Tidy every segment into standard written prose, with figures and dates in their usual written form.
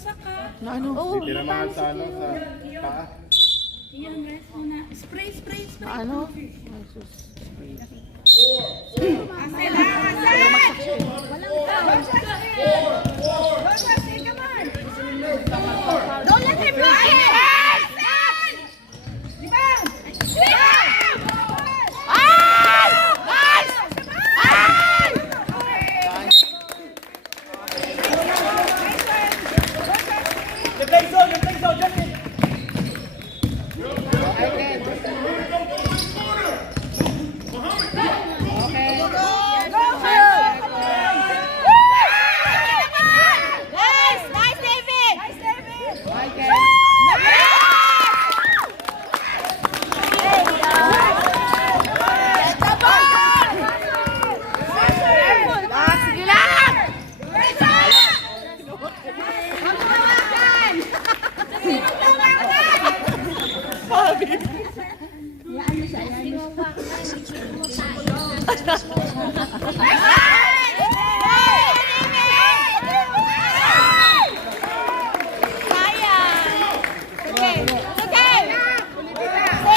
bumagsak ka. Na ano? Oo, Tinamaan sa ano, sa paa. Yan, guys, muna. Spray, spray, spray. Ano? Ay, sus. Asel, Asel! Don't let him run!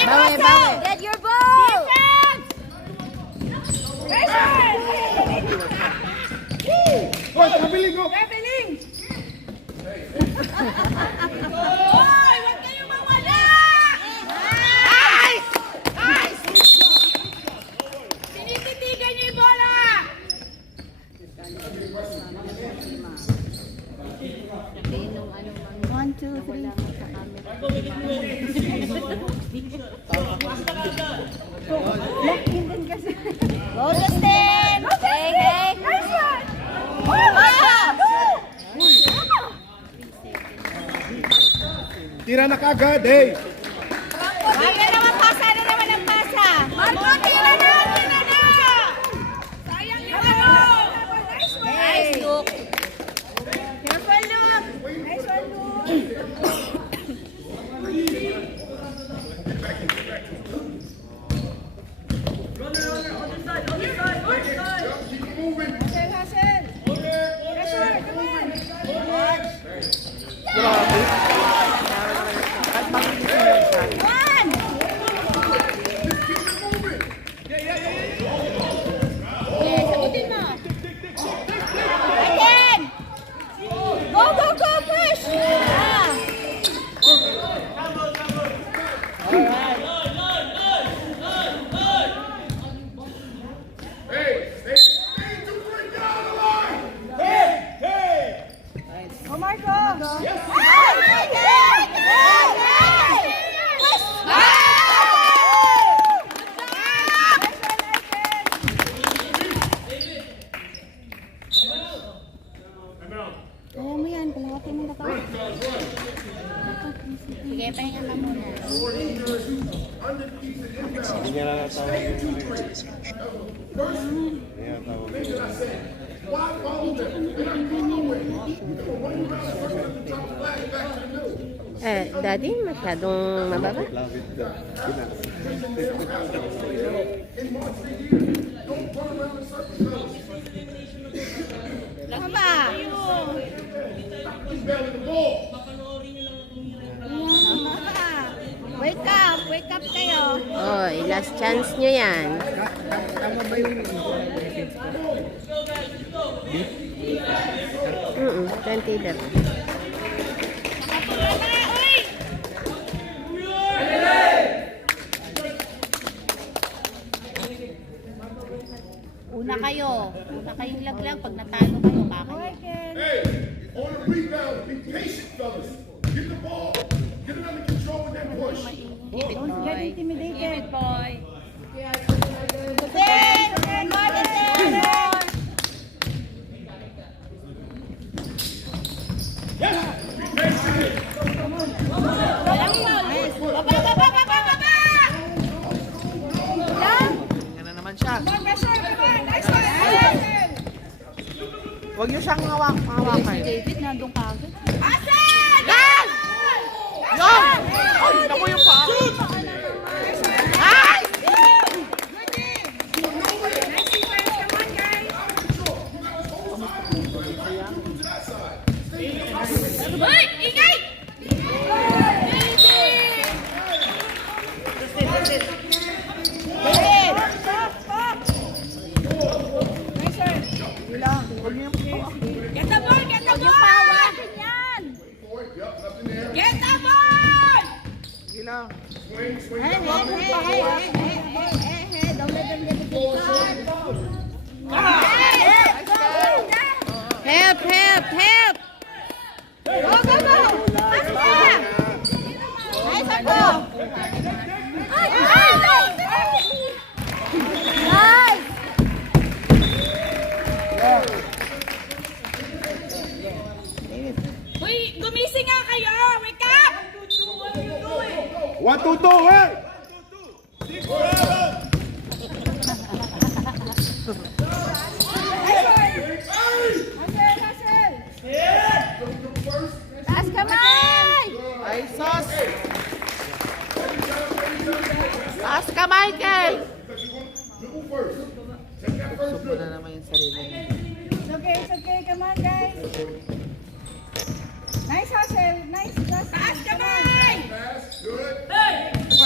Libang! Get your ball! Hoy, kabiling ko! Traveling! Hoy, huwag kayong mawala! Nice! Nice! Tinititigan niyo yung bola! One, two, three. Go, Justin! Hey, hey! Nice one! Tira na kagad, hey! Ano naman pasa? Ano naman ang pasa? Marco, tira na! Tira na! Sayang yung ano! Nice one! Nice look. Careful, Luke! Nice one, Luke! Hassel, Hassel! Pressure, come on! Grabe. At makinig sa mga sabi. One! Yes, sagutin mo. Again! Go, go, go, push! Ah. Go, Marco! Yes! Kaya mo yan, kalahati mo na pa. Sige, pahinga ka muna. Hindi niya na natawag yung Ayan, tawag. Daddy, masyadong mababa. Love it, gina. Tama. Wake up kayo. Oy, last chance nyo yan. Tama ba yung 2011. Una kayong laglag. Pag natalo kayo, kakayo. Hey, on the rebound, be patient, fellas. Get the ball. Get it under control and then push. Don't get intimidated. Boy. Yan na naman siya. Pressure, come on! Nice one! Huwag niyo siyang hawakan. David, nandun ka agad. Hassel! Yan! Yan! Ay, naku yung pa. Ay! Uy! ikaw. Swing, swing. Hey, don't let them get the big card. Help, help, help! Go, go, go! Pass mo! Nice ako! Nice! Uy, gumising nga kayo! Wake up! 1, 2, 2, hey! Taas kamay! Ay, sos! Taas kamay, Kay! Dribble first. Take that first Subo na dribble. naman yung sarili niya. It's okay, come on guys! Nice hustle! Nice hustle! Taas kamay! Pass, good. Nice!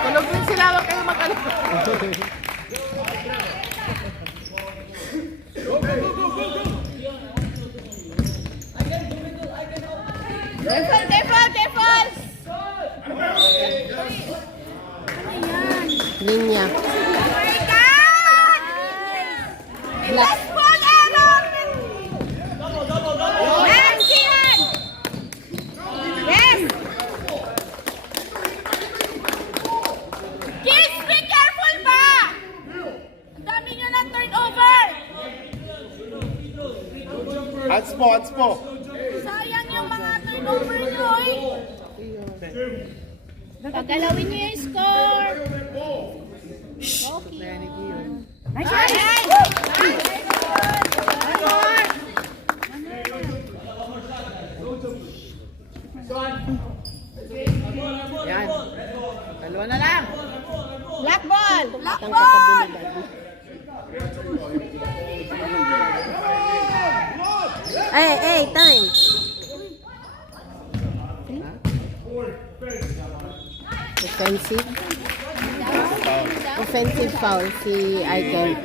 Tulog din sila, wag kayo makalap. Careful, careful, careful! Linya. Oh my God! Last one, Aaron! Yes, Kian! Yes! Kids, be careful ba? Ang dami nyo ng turnover! Hands po, hands po. Sayang yung mga turnover nyo eh! Pagalawin niyo yung score! Nice, nice! Yan. Dalawa na lang. Black ball! Black Ang ball! kakabilidad. Hey, time! Offensive? Offensive foul si Aiken.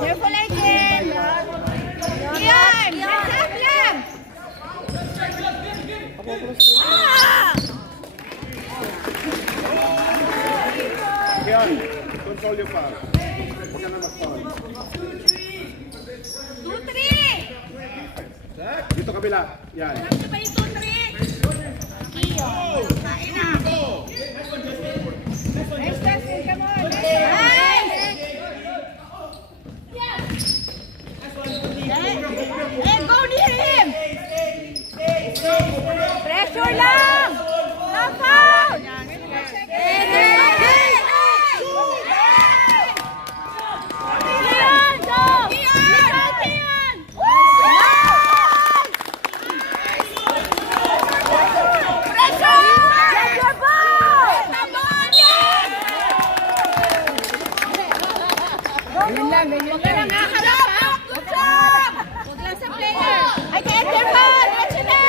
Careful again! Yan! Yan! Yan! Ah! Yan. Console yung foul. Huwag ka na mag-foul. 2-3! Dito kabila. Yan. Ano ba yung 2-3? Iyo. Kain na. Nice, Justin. Come on. Nice! Hey, go near him! Pressure lang! Not foul! Kian, go! Kian! Kian! Pressure! Get your ball! Come on, yan! Huwag ka lang haharap, ha? Good job! Huwag lang sa player. Ay, kaya careful! Diretso na!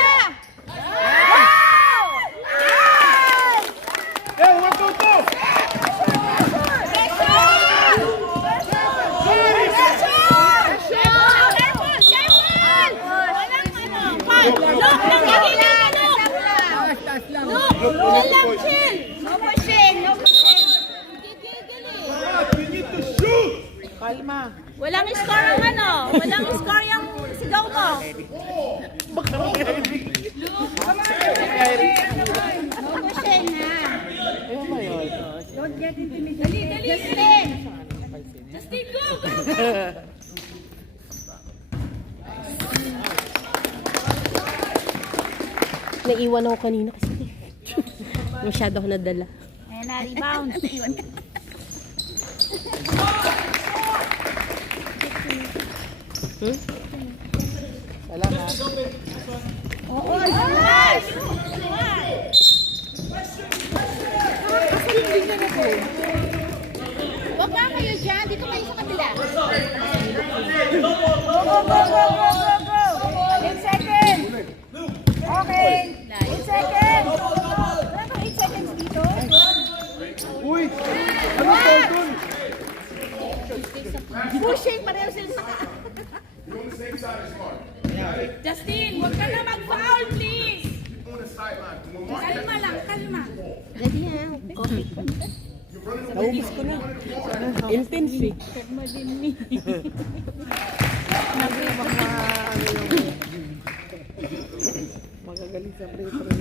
Wow! Nice! Hey, 1, 2, 2! Kalma. Walang score ang ano? Walang score yung sigaw mo? Ayun ba yun? Justin! Justin, go! Go! Naiwan ako kanina kasi masyado ako nadala. Ayan na, rebound. Wala na. Oo, nice! Huwag nga kayo dyan. Dito kayo sa kabila. Go, go, go, go, go, go! 8 seconds! Okay! 8 seconds! Wala bang 8 seconds dito? Uy! Ano foul dun? Pushing, pareho sila naka... Naubos ko na. Intense eh. Magagaling sa play pero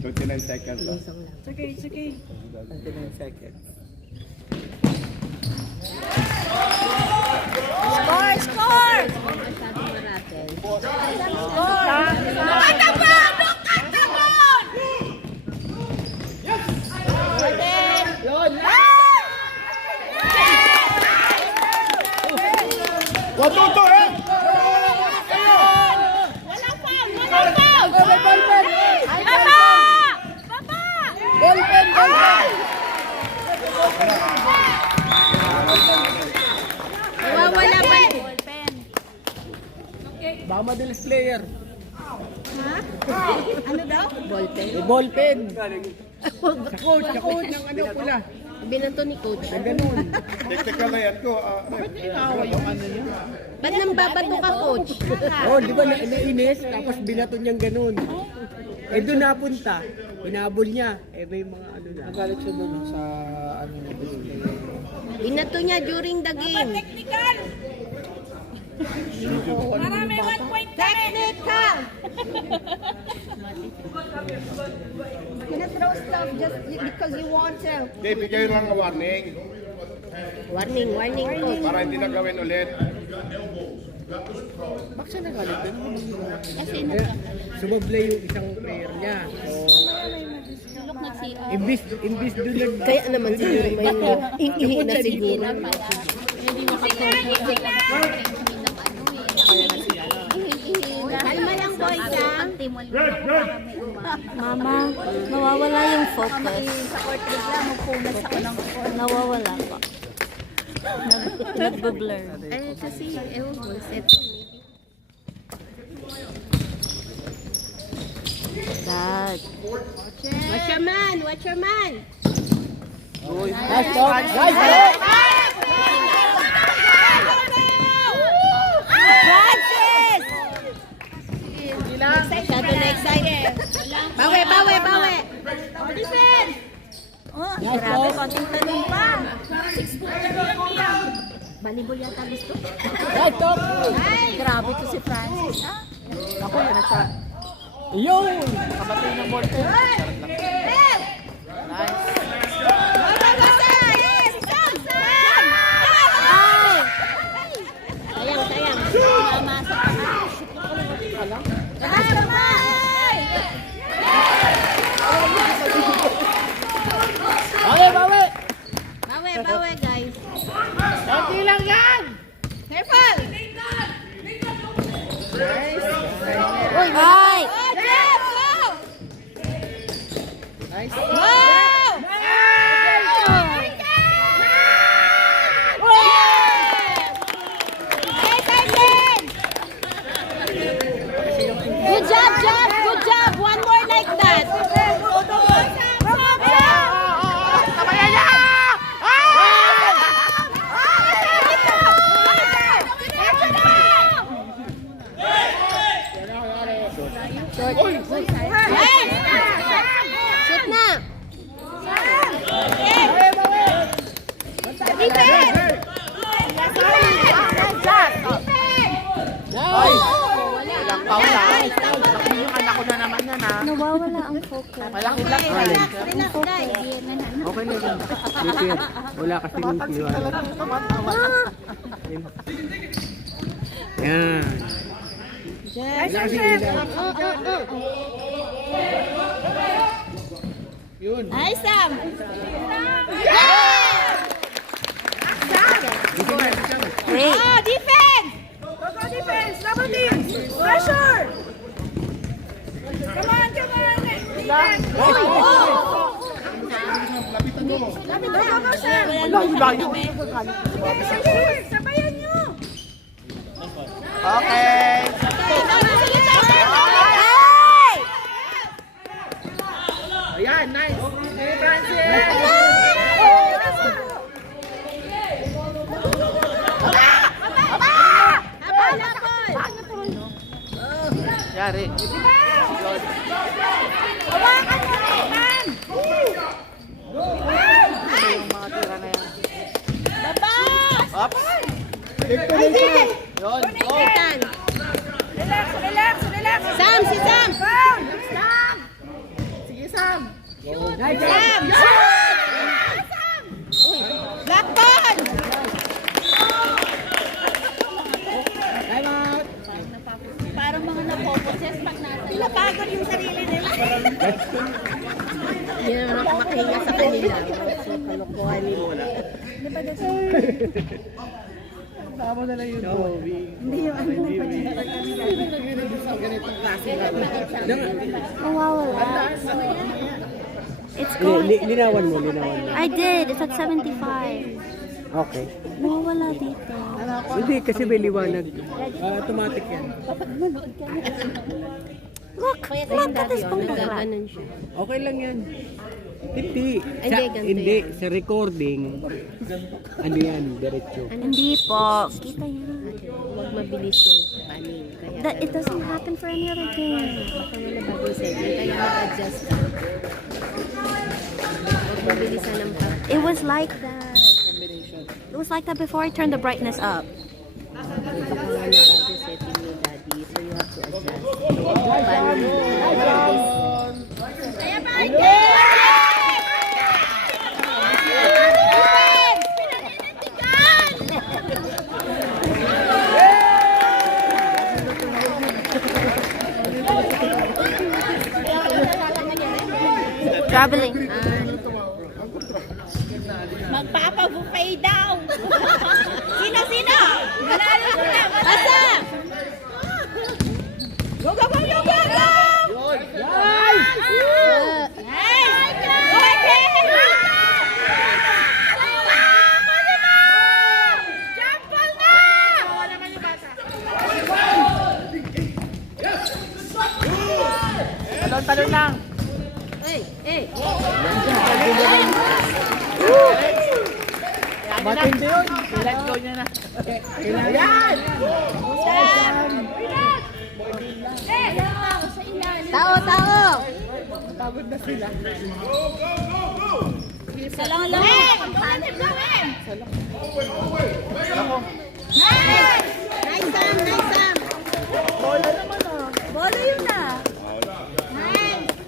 29 seconds. Sige, sige. 29 seconds. Score, score! Score! Look at the ball! Look at the ball! Yun! Watuto eh! Walang foul! Walang foul! Baba! Baba! Ballpen! Nawawala ba? Baka madalas player. Ano daw? Ballpen. Sa coach ng ano pula. Binato ni coach. Na ganun. Technical na yan ko. Ba't nang babato ka, coach? Oh, di ba nainis? Tapos binato niyang ganun. Eh doon napunta. Hinabol niya. Eh may mga ano na. Nagalit siya doon sa ano na Binato niya during the game. Technical! Marami 1 point ka rin. Technical! Gonna throw stuff just because you want to. Hindi, bigay lang ang warning. Warning, coach. Para hindi na gawin ulit. Bakit siya nagalit doon? Kasi Sumablay yung isang player niya. sulok na si Imbis doon nag... Kaya naman siguro may iihi na siguro. hindi makapag Kalma lang, boys, ha? Mama, nawawala yung focus. Sa court bigla, magpunas ako ng court. Nawawala pa. Nagbe-blur. Eh, kasi, ewan ko, set. Dad. Watch your man! Watch your man! Nice talk! Nice talk! Francis! Masyado na excited. Bawi! Defense! Oh, grabe, konting tanong pa. Volleyball yata gusto. Nice talk! Ay, grabe to si Francis, ha? Ako yan na siya. Yun! Kabatay ng ballpen. Bell! Yes! Sam! Sam! Sayang. Bawi, guys. Konti lang yan! Careful! Ay! Oh, Jeff! Go! Nice. Go! Good job, Jeff! Good job! One more like that! Shoot na! Walang paula. Laki yung anak ko na naman yan ha. Nawawala ang focus. Malaki lang. Relax, guys. Okay na yun. Lipir. Wala kasi yung kiwa. Yan. Wala kasi yung ilaw. Yun. Ay, Sam! Wait. Oh, defense! Go, defense! Double team! Pressure! Come on! Defense! Lapitan mo. Go, Sam! Sige, sabayan nyo! Okay. Ayan, nice. Francis. Yari. Hawakan mo, man! Ethan. Relax, relax, relax. Sam, si Sam. Foul! Sam! Sige, Sam. Sam. Black ball. Time out! Parang mga napoposes pag nasa Napagod yung sarili nila. Hindi naman ako makahinga sa kanila. So, kalokohan nila. Tama na lang yung Toby. Hindi yung ano nagpa-cheaper kami. Ganitong klase na. Nawawala. It's gone. Linawan mo, linawan mo. I did. It's at 75. Okay. Nawawala dito. Hindi, kasi may liwanag. Automatic yan. Look, look at this photograph. Nagaganon siya. Okay lang yan. Hindi. Hindi, ganito Hindi, yan. sa recording, ano yan, diretso. Hindi po. Kita yan. Huwag mabilis yung panin. Kaya It doesn't happen for any other game. baka wala bagong setting. Kaya mag-adjust ka. Huwag mabilisan ng panin. It was like that. It was like that before I turned the brightness up. Baka wala na bagong setting ni Daddy. So you have to adjust. Paano mo? Traveling. magpapa-buffet daw. Sino? Manalo sila. Asa! Go, go, go, go, go, go! Nice! Nice! Go ahead! Jump ball na! Wala naman yung bata. Talon lang. Matindi yun. Let go niya na. Ayan! Tao! Pagod na sila. Isa lang lang. Nice, Sam! Bola naman ah. Bola yun ah.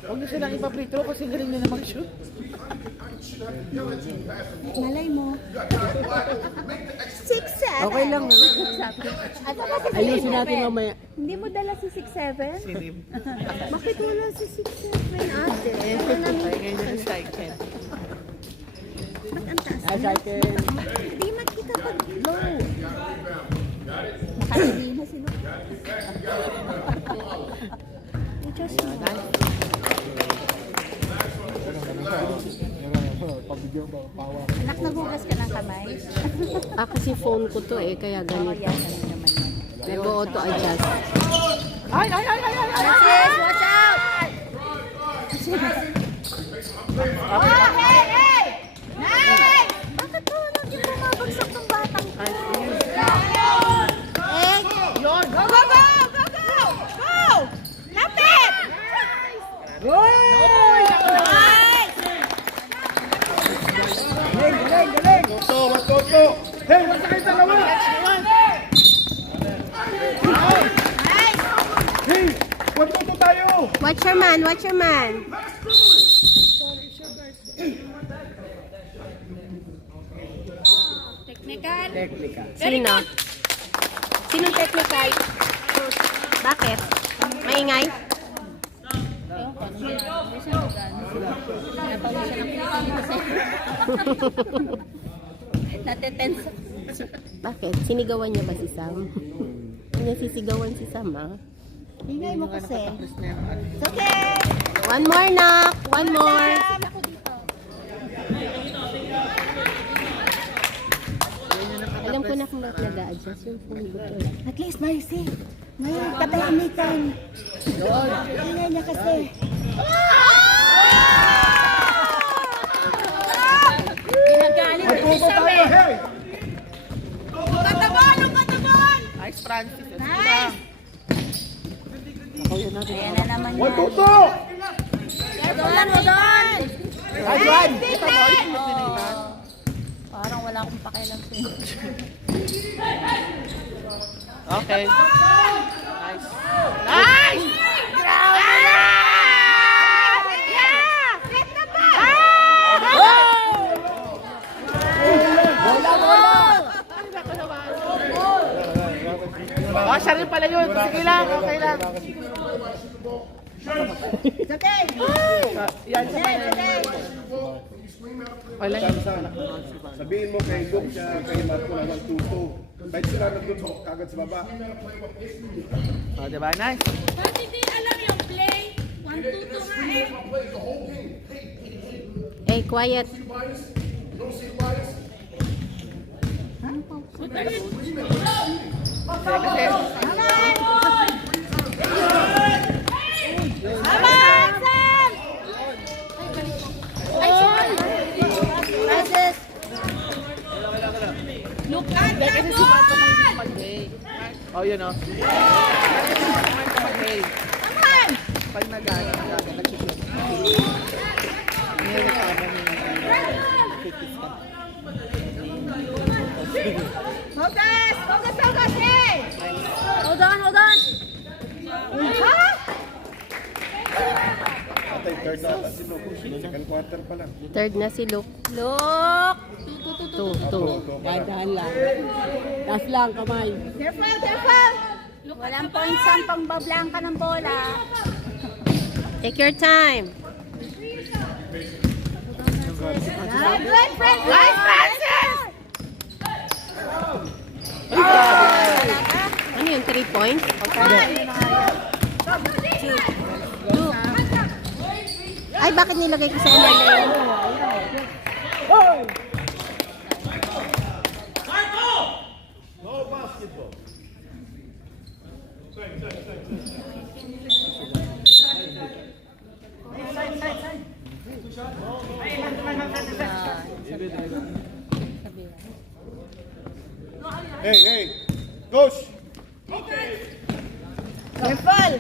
Huwag niyo silang ipa-free throw kasi galing nila mag-shoot. Malay mo. 6'7". Okay lang ha. Ayusin natin mamaya. Hindi mo dala si 6'7"? Sinim. Bakit wala si 6'7", ate? Ngayon yung cycle. Ba't ang taas? Ay, cycle. Hindi makita pag low. Nakahili na sila. Just anak, nagugas ka ng kamay? Kasi phone ko to kaya ganito. Nag-auto adjust. Francis, watch out! Oh, hey! Nice! Bakit po lagi bumabagsak ng batang ko? Go, go, go! Go, go! Go! Lapit! Galing! Matoto! Hey, what's the dalawa? Hey, matoto tayo! Watch your man! Technical. Technical. Sino? Sinong technical? Bakit? Maingay? Natetense. Bakit? Sinigawan niya ba si Sam? Hindi sisigawan si Sam, ah. Ingay mo kasi. Tapos na yung ano. It's okay! One more, nak! One more! Alam ko na kung bakit nag-a-adjust yung phone ko. At least may safe. May katahimikan. Ingay niya kasi. Ginagaling ko Matoto isa tayo, hey! Katabon! Nice, Francis. Nice! Ayan na naman yan. Matoto! Doon! Nice one! Parang wala wala akong pakialam sa'yo. Okay. Nice. Nice! Oh, siya rin pala yun. Sige lang, okay lang. Yan siya pala yun. Wala yun. Sabihin mo kay Luke siya, kay Marco na magtuto. Kahit sila nagtutok kagad sa baba. Oh, diba? Nice. Bakit hindi alam yung play? 1-2-2 nga eh. Hey, quiet. Look at Hindi, kasi the si Marco ball! may pag-play. Oh, yun oh. Pag-play. Pag nag-ano, nag-shoot. Ngayon nagkaba Focus! Focus! Focus! Hey! Hold on! Hold on! Ha? Patay, third na ata si Luke. Second quarter pa lang. Third na si Luke. Look! 2-2. Dahan lang. Taas lang, kamay. Careful! Careful! Walang points ang pangbablangka ng bola. Take your time. Good, Francis! Francis! Ano yun, 3 points? Ay, bakit nilagay ko sa MLA? No basketball. Hey, hey, coach. Careful!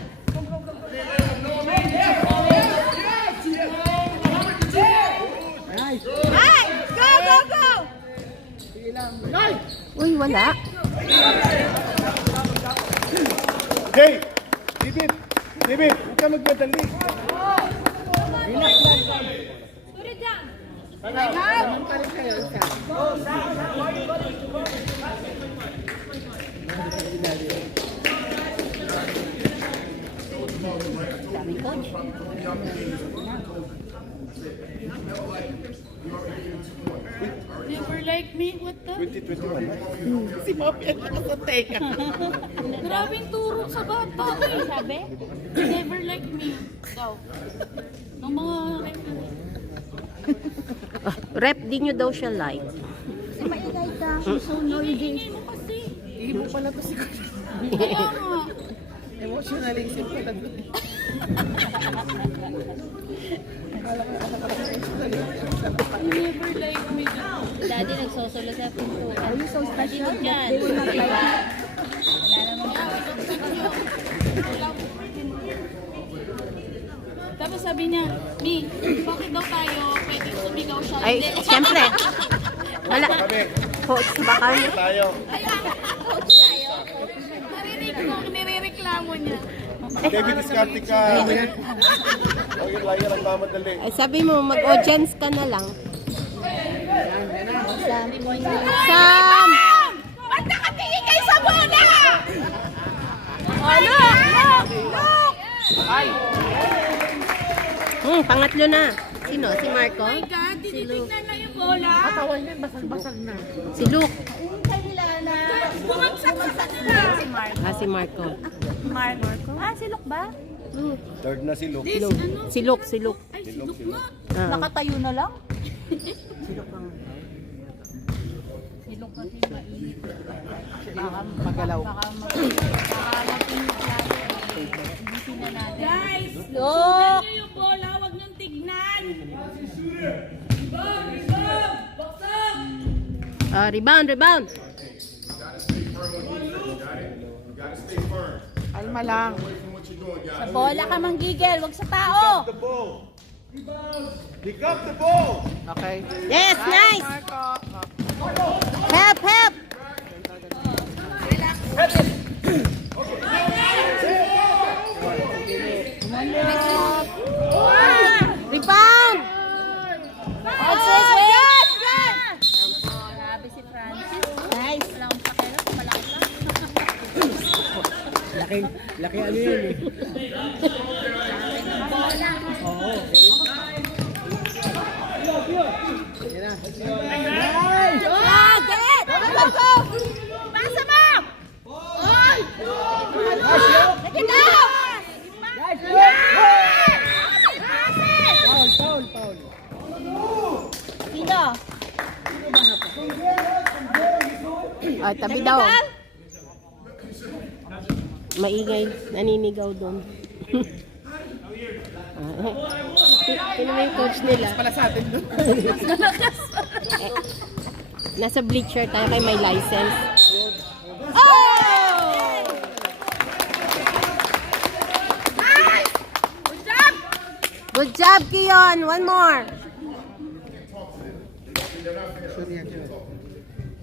Ay! Go, go, go! Uy, wala. Hey, David, David, huwag ka magmadali. Put it down! Naman pa rin kayo, isa. Never like me, what the? 2021. Si Poppy ang nakasateka. Grabing turo sa bata eh. Sabi? Never like me. Daw. Ng mga Rep, di nyo daw siya like. Kasi maingay ka. So noisy. Mo kasi. Hindi mo pala to si Coach. Kaya nga. Emotionally, simple lang. Never like me. Daddy nagsosolo sa pinto. Are you so special? Dyan. Wala naman Tapos sabi niya, Mi, bakit daw tayo pwede sumigaw siya? Ay, siyempre. Wala. Coach, baka Tayo. Coach tayo. Narinig ko, nirereklamo niya. David, diskarte ka. O yun, layo lang mamadali. Ay, sabi mo, mag-audience ka na lang. Sam! Ba't nakatingin kayo sa bola? Oh, look! Look! Look! Ay! Pangatlo na. Sino? Si Marco? Oh my God, tinitignan na yung bola. Katawan niya, basag-basag na. Si Luke. Bumagsak sa kanila. Si Mark. Si Marco. Marco? Ah, si Luke ba? Third na si Luke. This, ano? Si Luke, si Luke. Ay, si Luke nga. Nakatayo na lang. Magalaw. Guys, Look! tignan yung bola, wag niyong tignan. Rebound, rebound. Alma lang. Sa bola ka manggigil, wag sa tao. The ball. Pick up the ball. Okay. Yes, nice. Marco. Laki ano yun eh. Oo. Yan na. Nice! Ah, get! Go, go, go! Pasa mo! Oy! Lagi daw! Nice! Foul. Sino? Ah, tabi daw. Maingay, naninigaw doon. Sino mo yung coach nila? Pala sa atin doon. Nasa bleacher tayo kay may license. Oh! Good job! Good job, Kiyon! One more!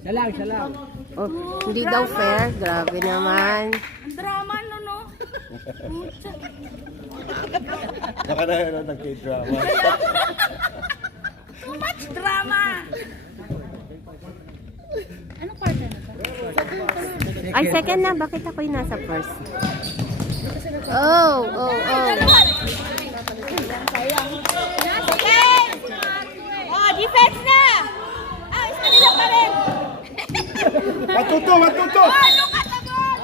Siya lang. Oh, hindi daw fair. Grabe naman. Ang drama, no? Saka na yun ng K-drama. Too much drama! Anong quarter na to? Ay, second na. Bakit ako yung nasa first? Oh. Okay! Oh, defense na! Ah, isa nila pa rin! 1-2-2, 1-2-2. Oh, look at the goal!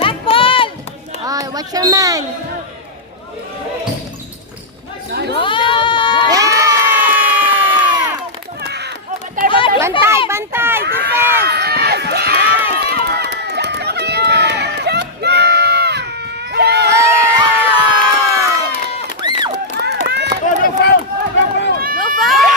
Black ball! Oh, watch your man. Bantay! Defense! Oh, no foul! No foul! No foul!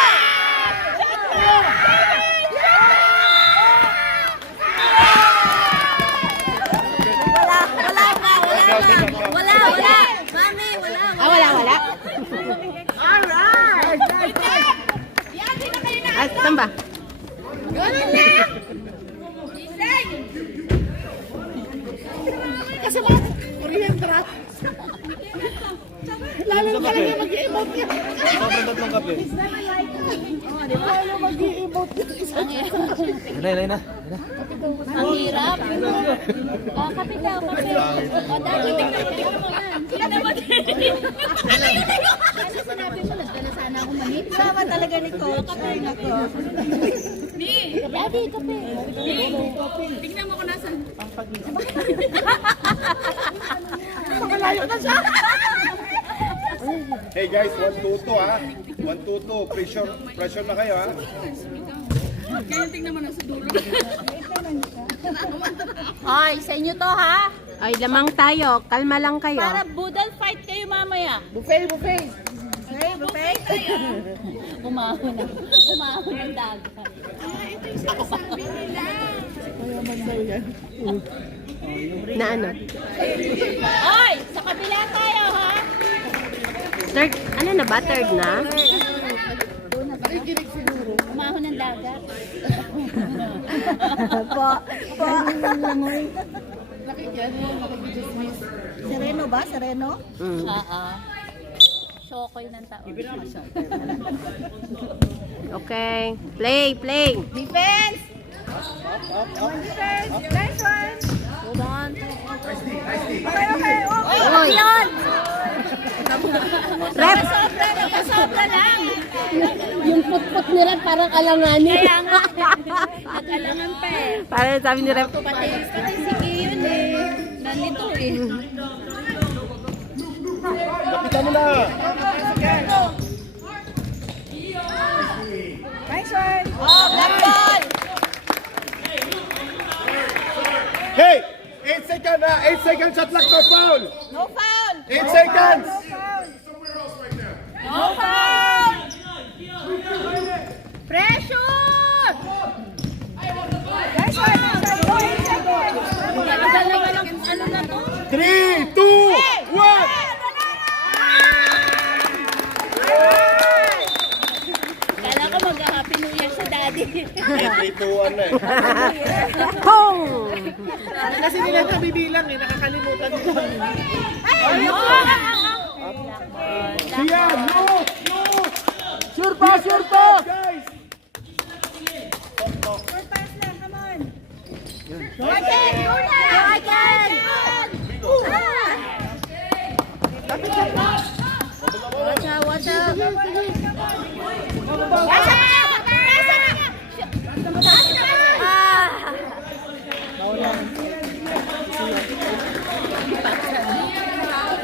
Wala! Mami, wala! Ah, wala. Alright! Yan, sino kayo na? Ah, saan ba? Ganun na! Isay! Kasi mga kuryente. Lalo talaga mag-i-emote yan. Sobrang tatlong kape. Lalo mag-i-emote yan. Lay na. Ang hirap. Kape daw, kape. O, dati, tingnan mo yan. Tingnan mo din. Kasi sinabi mo, nagdala sana ako mani. Sama talaga ni Coach. Ay, nako. Daddy, kape. Tingnan mo kung nasan. Makalayo na siya. Hey guys, 1-2-2 ha. 1-2-2. Pressure na kayo ha. Ay, sa inyo to ha. Ay, lamang tayo. Kalma lang kayo. Para budal fight kayo mamaya. Buffet. Umahon ng dagat. Na ano? Ay, sa kabila tayo ha. Third, ano na ba? Third na? Umahon ng dagat. Sereno ba? Sereno? Oo. Shokoy ng tao. Okay. Play. Defense! Defense! Nice one! Hold on. Okay. Oy. Yun! Rep. Sobra lang. Yung put-put nila parang alanganin. Kaya nga. Nag-alangan pa eh. Parang sabi ni Rep. Pati si Kiyon eh. Nandito eh. Kapita mo na. Nice one! Oh, black ball! Hey! 8 seconds ha. 8 seconds shot clock. No foul. No foul! 8 seconds. No foul! Pressure! Nice one! Go, 8 seconds! Ano na to? 3, 2, 1. Kala ko mag-happy new year sa daddy. 3-2-1 na eh. Pong! Kasi nila nabibilang eh. Nakakalimutan nila. Siya, no! Sure pa! Guys!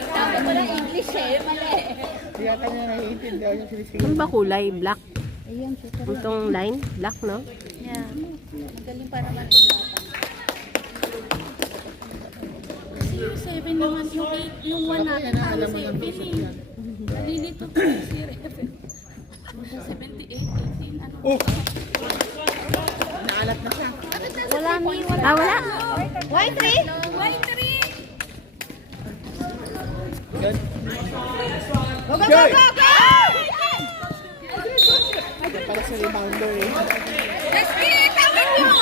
Sabi mo lang English eh, mali. Yata niya naiintindihan yung sinisigil. Ano ba kulay? Black? Ayun, super. Itong line? Black, no? Yeah. Magaling pa naman itong bata. Kasi yung 7 naman, yung 8, yung 1 natin, parang 7 eh. Nalilito ko yung si Ref. 78, 18, ano. Naalat na siya. Wala mi, wala. Ah, wala? White 3? White 3! Go, go, go, go, go! Para sa rebounder eh. Let's get it! Tawin nyo!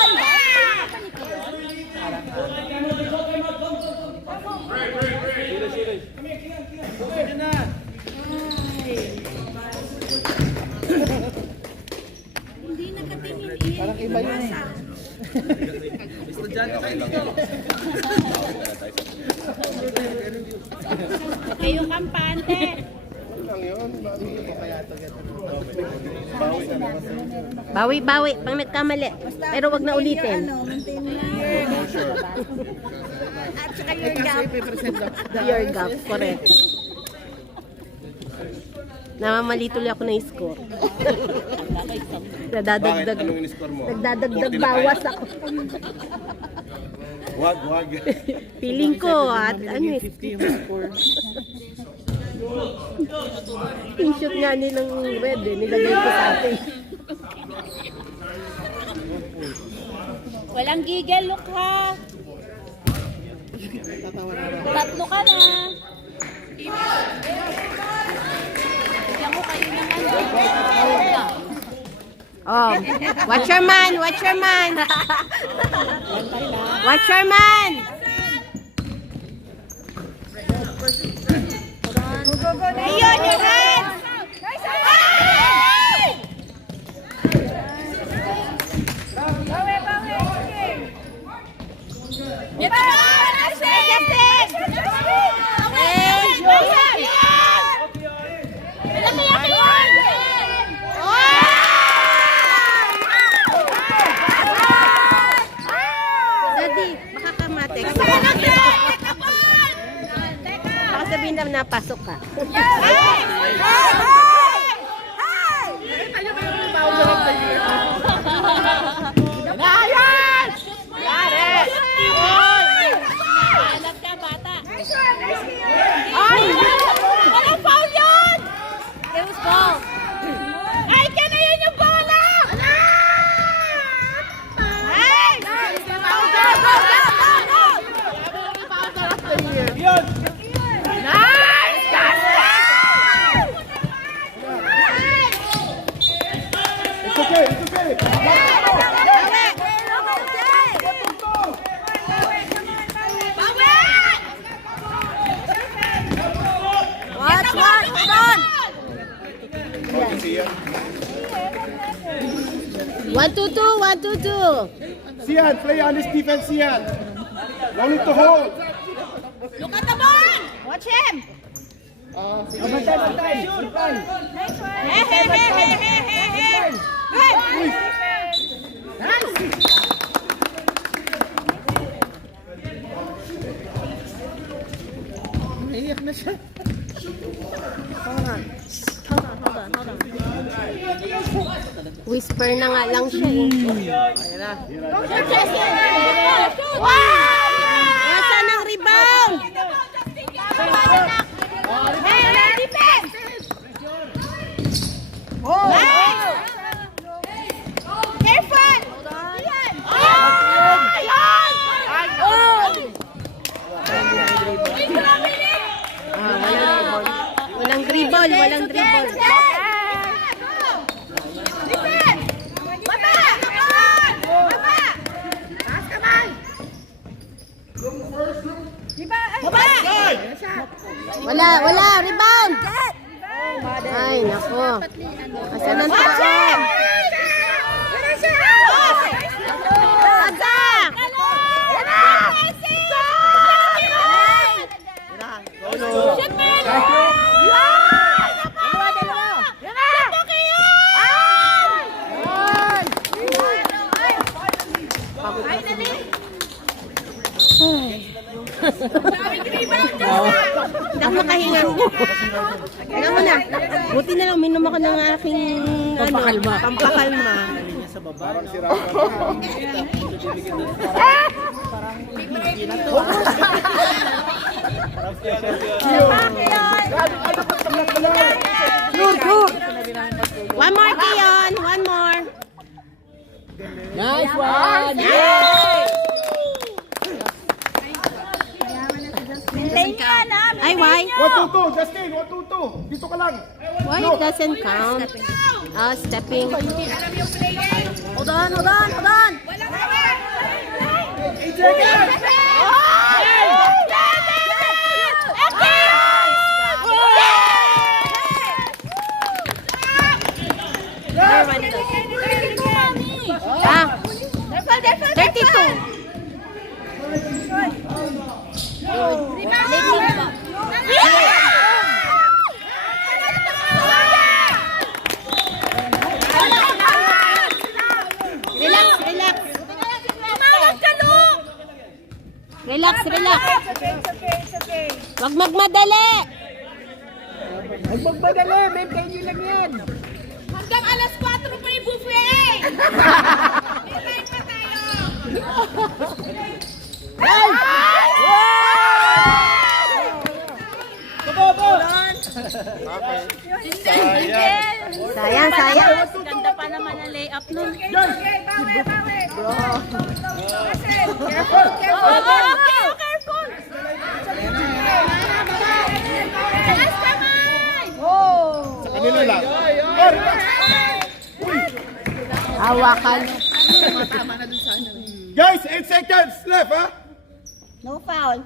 Hindi nakatingin eh. Parang iba yun eh. Kayo kampante. Bawi, bawi. Pang nagkamali. Pero wag na ulitin. At saka your gap. Your gap, correct. Namamali tuloy ako ng score. Nadadagdag. Anong in-score mo? Nagdadagdag bawas ako. Wag. Feeling ko at ano eh. 50 yung score. Yung shoot nga nilang red eh. Nilagay ko sa atin. Walang gigil, look ha. Tatlo ka na. Bigyan ko kayo ng ano. Oh, watch your man, watch your man. Watch your man. Ayun, yung hands! Ay! Ito na! Justin! Daddy, makakamatik. Baka sabihin na napasok ka. Alam ka, bata. Ay! Walang foul yun! It was ball. Ay, kaya na yun yung bola! Ay! Go, go, go, go, go! Nice! It's okay, it's okay. Watch, watch, watch. 1-2-2, 1-2-2. Sian, play on this defense, Sian. No need to hold. Look at the ball! Watch him! Hey, hey, hey, hey, hey, hey, hey! Good! Naiyak na siya. Whisper na nga lang siya eh. Nasaan ang rebound? Hey, hey, defense! Nice! Careful! Yan! Yan! Walang dribble, walang dribble. Defense! Baba! Baba! Taas kamay! Baba! Wala, rebound. Ay, nako. Asan ang Watch tao? him! Atak! Shoot, man! Buti na lang, minom ako ng aking Pampakalma. pampakalma. One more, Kion. One more. Nice one! Maintain yan, ha? Ay, why? 1-2-2, Justin, 1-2-2. Dito ka lang. Why it doesn't count? Stepping. Hold on, hold on, hold on. Walang away! Ah, 32. Relax, relax. Relax, relax. Okay. Wag magmadali. Huwag magmadali, may kayo nyo lang yan. Hanggang alas 4 pa yung buffet! May pa tayo! Sayang, sayang. Ganda pa naman ang layup nun. Okay, bawi! Careful! Careful! Last kamay! Sa kanila lang. Hawakan. Guys, 8 seconds left, ha? No foul.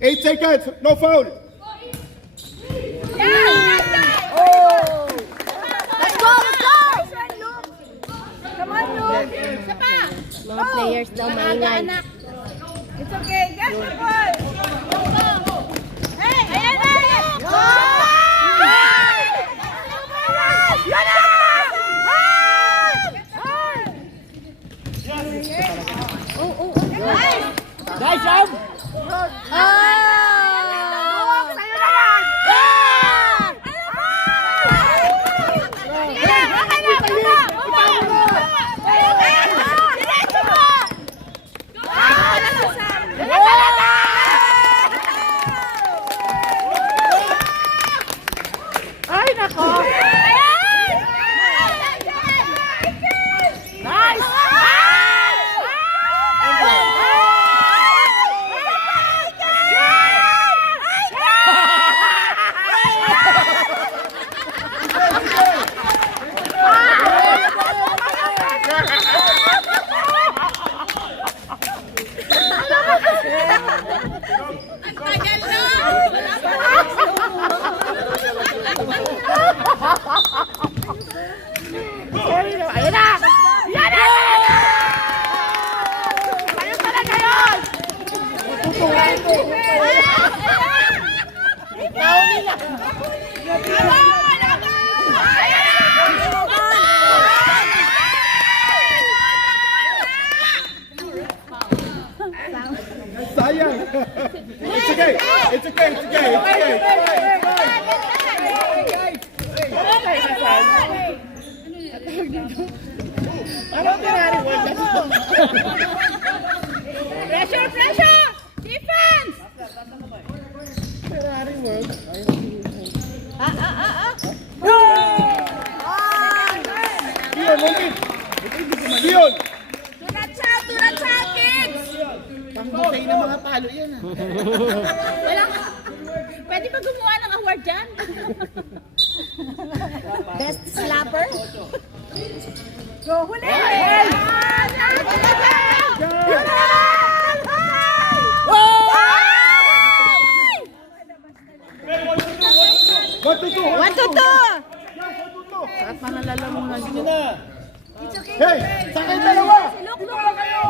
8 seconds, no foul. Let's go! Come on, Luke! Isa pa! Mga players daw maingay. It's okay. Get the ball! Hey! Ayan na! Yan na! Nice job! Ay, nako! Nice! Ang tagal na! Wala pa Ayan na! Yan na! Kayo talaga yun! Nauli na! Sayang. It's okay. It's okay. It's okay. It's okay. Pressure! Pressure! Defense! Dion, moment. Dion. Do not shout, kids! Pangbuhay ng mga palo yan ah. Wala ka. Pwede ba gumawa ng award dyan? Best slapper? Go, huli! One to two. 1-2. At manalalamunan ko. Hey, sa kayo dalawa. Look, Dalawa kayo.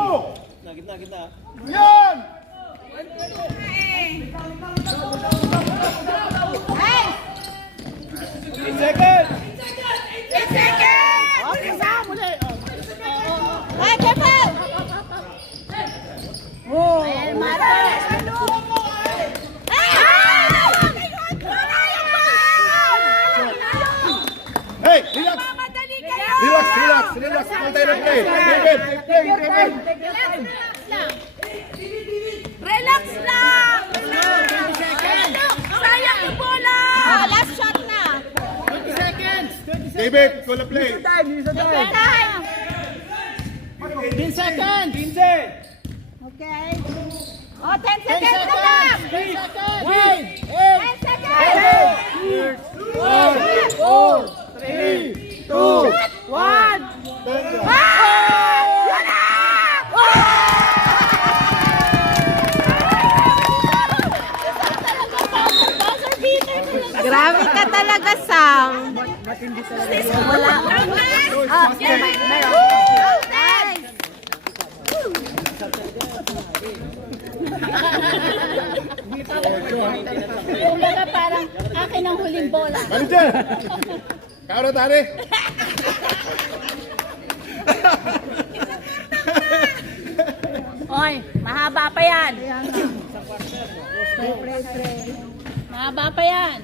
Gitna. Yan. Hey! 8 seconds. 8 seconds! Okay, sa muli. Hey, careful! Oh! Ayan, Mara! Take your time. Relax lang! Sayang yung bola! Last shot na. David, call a play. Time. 10 seconds! 15! Okay. Oh, 10 seconds na lang! 10 seconds! 4, 3, 2, 1! Grabe ka talaga, Sam. Wala. Kumbaga parang akin ang huling bola. Manager! Karo tari. Oy, mahaba pa yan. Mahaba pa yan.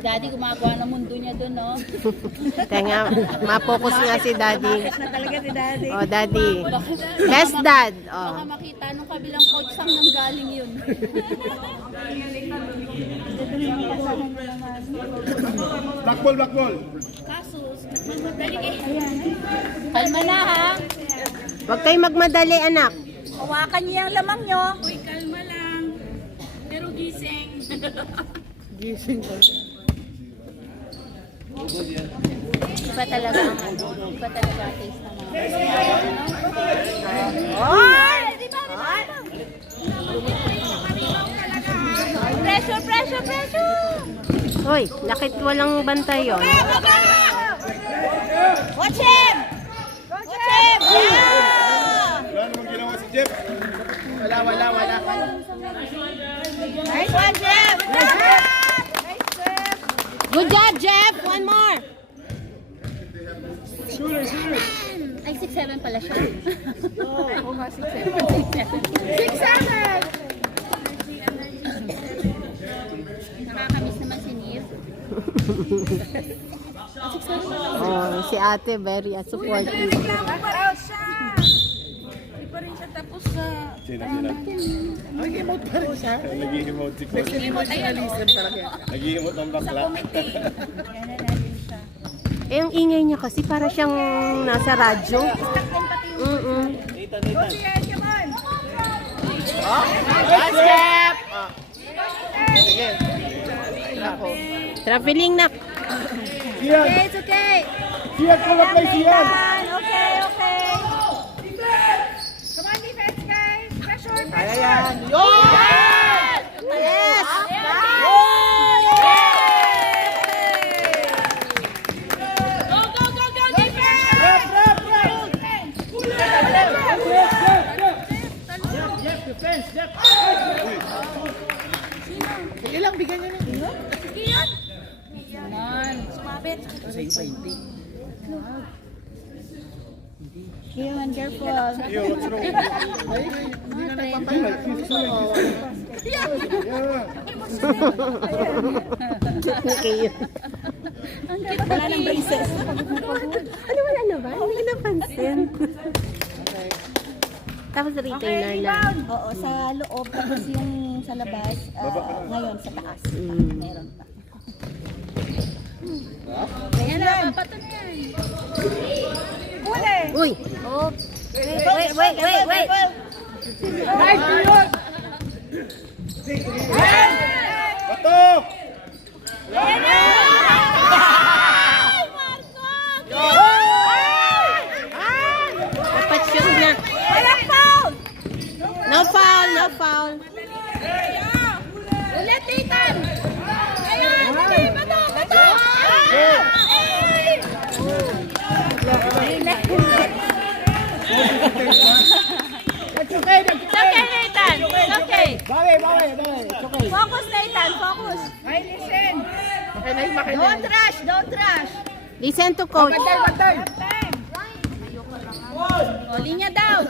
Daddy gumagawa ng mundo niya doon, no? Tenga, ma-focus nga si Daddy. Na talaga si Daddy. Oh, Daddy. Best dad. Baka Oh. makita nung kabilang coach sang nang galing yun. Black ball. Kasus, nagmamadali eh. Kalma na ha. Huwag kayo magmadali, anak. Hawakan niyo yung lamang nyo. Uy, kalma lang. Pero gising. Iba talaga ang ano. Iba talaga ang taste ng mga. Oy! Pressure! Hoy, nakit walang bantay yun. Watch him! Yeah! Wala namang ginawa si Jeff. Wala. Nice one, Jeff! Good job, Jeff. One more. Ay, 6'7 pala siya. Oo nga, 6'7. 6'7! Nakakamiss naman si Nir. Oh, si ate very supportive. Paraw siya! Hindi pa rin siya tapos sa... Sino? Nag-emote pa rin siya. Nag-i-emote si Coach. Emotionalism talaga. Nag-i-emote ang bakla. Eh, ang ingay niya kasi para siyang nasa radyo. Step! Traveling na. Sian! Okay, it's okay. Sian, call a play, Sian! Okay. Come on, defense, guys. Pressure. Ayan! Yun! Yes! Go, defense! Jeff! Sige lang, bigyan niya na. Sige yan. Naman. Sumabit. Kasi yung painting. Kiyon, careful. Yo, what's wrong? Hindi na nagpapahinga. Okay. Ang cute pala ng braces. Ano wala na ba? Hindi ko napansin. Tapos retainer na. Oo, sa loob tapos yung sa labas. Ngayon sa taas. Meron pa. Ayan na, papato na yan. Huli. Uy! Wait. Nice to you! Bato! Dapat shoot niya. Walang foul. No foul. Ulit, Titan. Ayan, bato. It's okay, It's okay, Nathan. It's okay. Bawi. It's okay. Focus, Nathan. Focus. Ay, listen. Makinay. Don't rush. Listen to coach. Bantay! Time. O, linya daw.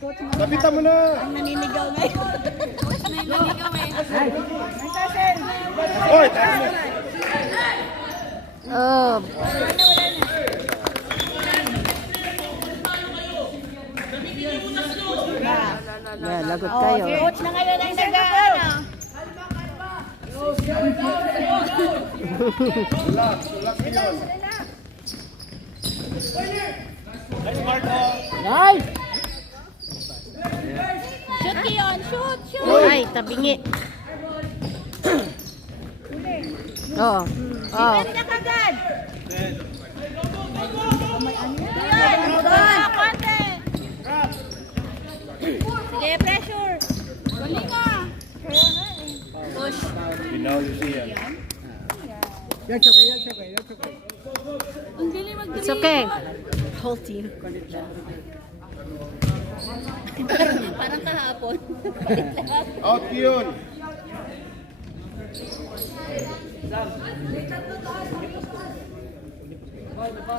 coach mo. Lapitan mo na! Ang naninigaw ngayon. Coach na yung naninigaw eh. May sasel. Oy, tayo mo! Oh, lagot kayo. Coach na ngayon ang nag-ano. Relax, relax yun. Nice! Shoot Kion, shoot, shoot. Ay, tabingi. Oo. Oh. Pwede na kagad. Konti. Sige, pressure. Galing ah. Push. You know, you see yan. That's okay, that's okay, that's okay. Ang galing mag It's okay. Hold you. Parang kahapon. Out yun!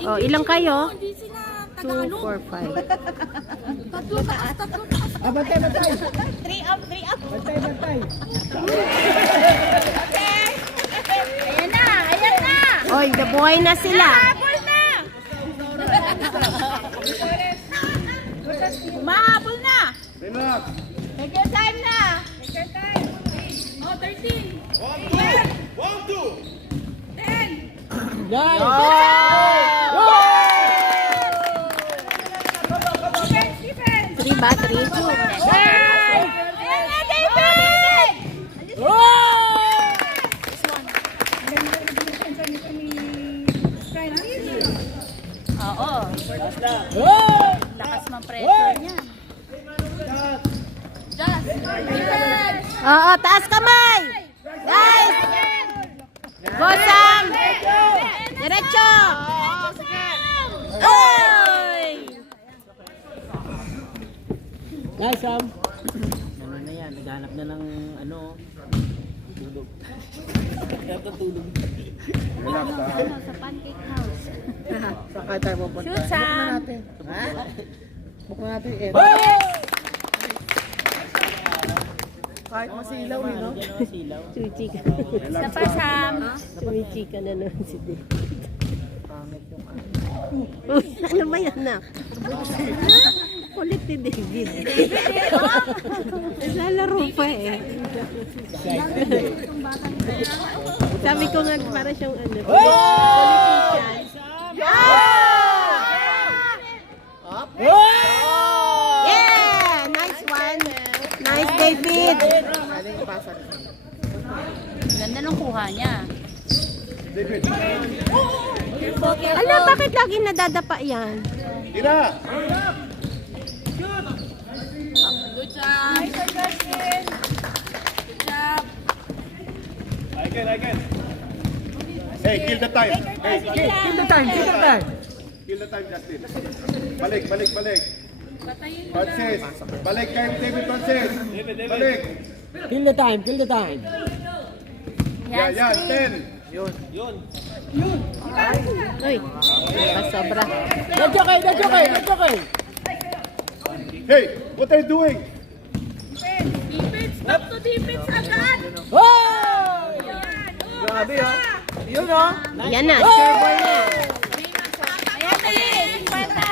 Oh, ilang kayo? Hindi sila 2, 4, 5. tatlo taas. Ah, bantay, bantay! 3 up, 3 up. Bantay, bantay! Okay. Ayan na, ayan na. Oy, nabuhay na sila. Habol na. Mahabol na. Relax! Take your time na. Take your time. Oh, 13. 1, 2! 10. Nice! Defense, defense. 3 ba? 3? Nice. Ayan na, David. Oo. Lakas ng pressure niya. Just. Defense. Oo, taas kamay! Guys! Go, Sam! Diretso! Oy! Nice, Sam! Ano na yan, naghanap na ng ano, tulog. Relax ha. Sa pancake house. Saan kaya tayo pupunta? Shoot, Sam. Bukla natin eh. Kahit masilaw eh, no? Yan o, silaw. Suchi ka. Isa pa, Sam. Suchi ka na naman si David. Uy, ano ba yan na? Kulit ni David. Lalaro pa eh. Sabi ko nga para siyang ano. Politician. Yeah! Nice one. Nice, David. Ganda ng kuha niya. David! Ala, bakit lagi nadadapa yan? Tira! Good job. Nice, Justin. Good job. I can. Hey, kill the time! Hey, Kill the time, kill the time! kill the time, Justin. Balik, balik, balik. Francis, balik kay David Francis. Balik. Kill the time, kill the time! Yan, yan, 10. Uy, pasobra. That's okay, that's okay, that's okay! Hey, what are you doing? Defense, stop to defense agad. Oh! Grabe ah. Yun oh! Yan na, sure ball na. Ayan na eh, 50.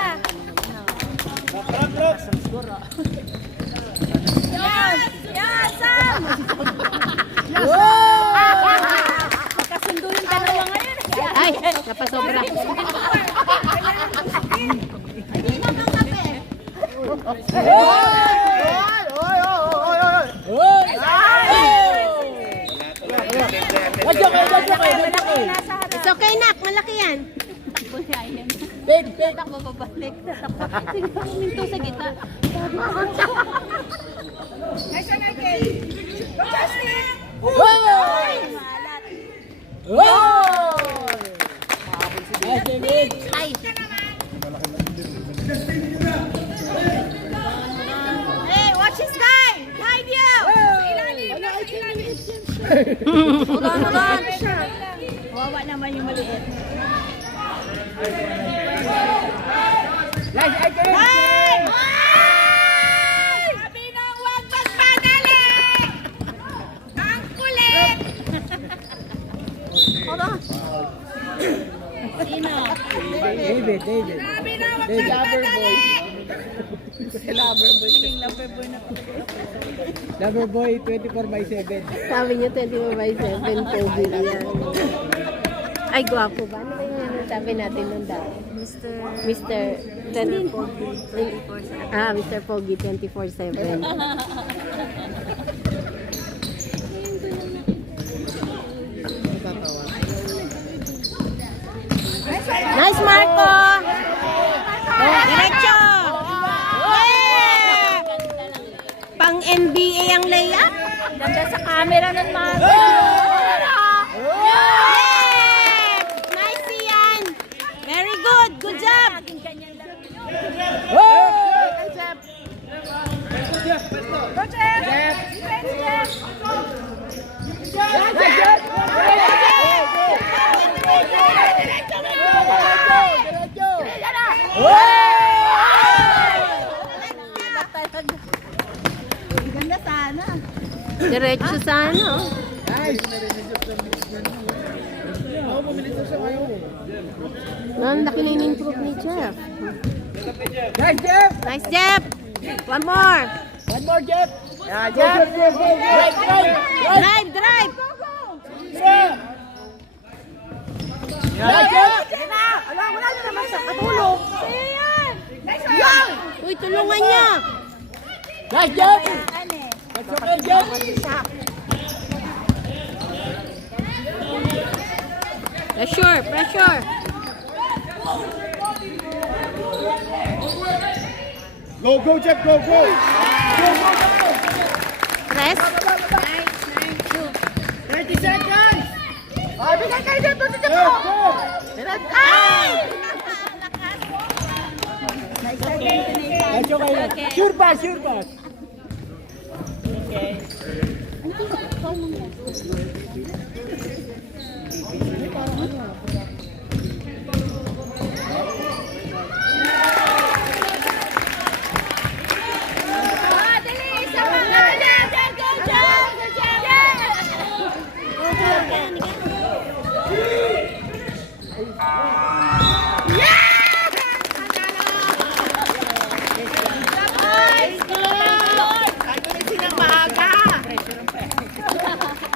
Yan, yan, Sam. Magkasundo yung dalawa ngayon. Ay, napasobra. That's okay, that's okay, that's okay! It's okay, nak. Malaki yan. Big, big! Takbo babalik. Tatakbo. Sige, paminto sa gitna. Nice one, Michael. Go, Justin. Wow! Wow! Nice, David! Ay, Hey, watch this guy. Behind you. Sa ilalim, nasa ilalim. Ulan. Wawa naman yung maliit. Nice, I can! Hey! David. Loverboy 24/7. Sabi niyo 24/7 Pogi yan. Ay, gwapo ba? Ano ba yung sabi natin nung dati? Mr. Pogi 24/7. Ah, Mr. Pogi 24/7. Nice, Marco! Diretso! Yeah! Pang NBA ang layup? Ganda sa camera ng Marco. Yeah! Nice yan! Very good! Good job! Ganda sana. Diretso sana. Oh. Ang laki na in-improve ni Jeff. Nice, Jeff! Nice, Jeff! One more! One more, Jeff! Yeah, Jeff! Drive! Drive! Yeah, Jeff! Alam, wala na naman sa katulog. Uy, tulungan niya! Nice, Jeff! That's okay, Jeff! Pressure! Pressure! Go, Jeff, go! Press! 30 seconds! Ay, bigay kayo dito sa Go! Ay! That's okay. Sure pass!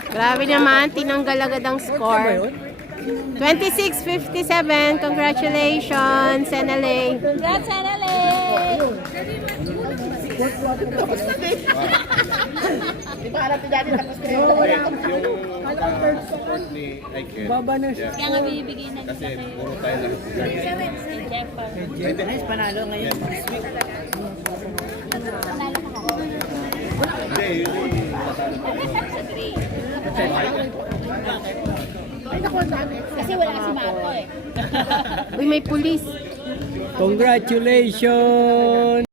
Grabe naman, tinanggal agad ang score. 26-57. Congratulations, Senalay. Congrats, Senale! Support ni Aiken. Baba na siya. Kaya nga bibigay na Kasi puro tayo lang. si Jeff. Nice, panalo ngayon. Hindi, yun yung tatalo. Kasi wala si Marco eh. Uy, may pulis. Congratulations!